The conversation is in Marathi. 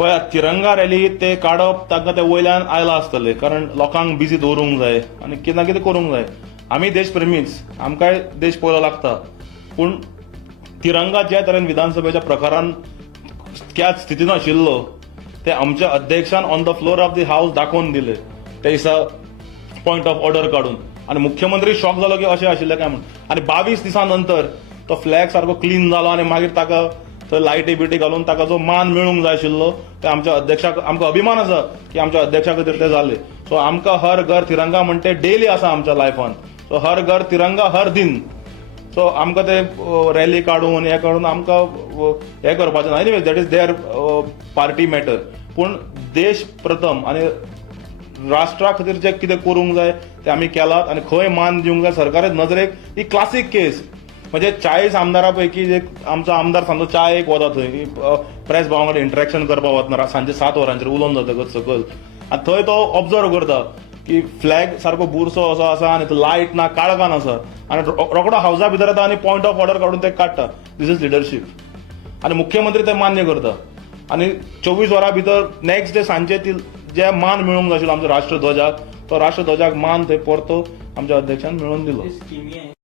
पळयात तिरंगा रॅली ते काडप तांकां ते वयल्यान आयला आसतले, कारण लोकांक बिजी दवरूंक जाय आनी कितें ना कितें करूंक जाय. आमी देशप्रेमीच, आमकांय देश पयलो लागता, पूण तिरंगा ज्या तरेन विधानसभेच्या प्रकारान त्या स्थितीन आशिल्लो ते आमच्या अध्यक्षान on the floor of the house दाखोवन दिले ते दिसा पॉयंट ऑफ ऑर्डर काढून. आनी मुख्यमंत्री शॉक जालो की अशें आशिल्लें काय म्हणून. आनी 22 दिसांनंतर तो फ्लॅग सारको क्लीन जालो आनी मागीर ताका थंय लायटी बिटी घालून ताका जो मान मेळूंक जाय आशिल्लो ते आमच्या अध्यक्षाक, आमकां अभिमान आसा की आमच्या अध्यक्षा खातीर ते जाले. सो आमकां हर घर तिरंगा म्हणटे डेली आसा आमच्या लायफान. सो हर घर तिरंगा हर दिन. सो आमकां ते रॅली काडून हे काडून आमकां हे करपाचें ना. Anyway that is their party matter. पूण देश प्रथम आनी राष्ट्रा खातीर जे कितें करूंक जाय ते आमी केलात आनी खंय मान दिवंक जाय सरकाराचे नजरेक. ही क्लासीक केस. म्हणजे 40 आमदारां पैकी एक आमचो आमदार सांजो चायेक वता थंय प्रेस भावांकडे इंटरॅक्शन करपाक वतना सांजे 7 वरांचेर उलोवन जातकच सकयल. आनी थंय तो ऑब्जर्व करता की फ्लॅग सारको बुरसो असो आसा आनी लायट ना, काळखान आसा आनी रोकडो हावसा भितर येता आनी पॉयंट ऑफ ऑर्डर काडून ते काडटा. This is leadership. आनी मुख्यमंत्री ते मान्य करता. आनी 24 वरां भितर नेक्स्ट डे सांजे जे मान मेळूंक जाय आशिल्लो आमच्या राष्ट्रध्वजाक, तो राष्ट्रध्वजाक मान थंय परतो आमच्या अध्यक्षान मेळोवन दिलो.